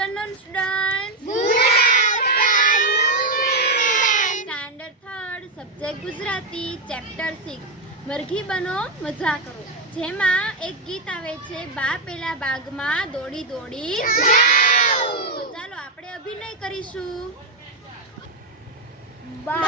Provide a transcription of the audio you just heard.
afternoon, students. Good afternoon. Standard 3rd, subject Gujarati, chapter 6. મરઘી બનો મજા કરો, જેમાં એક ગીત આવે છે, બા પેલા બાગમાં દોડી દોડી જાઉં. તો ચાલો આપણે અભિનય કરીશું. બા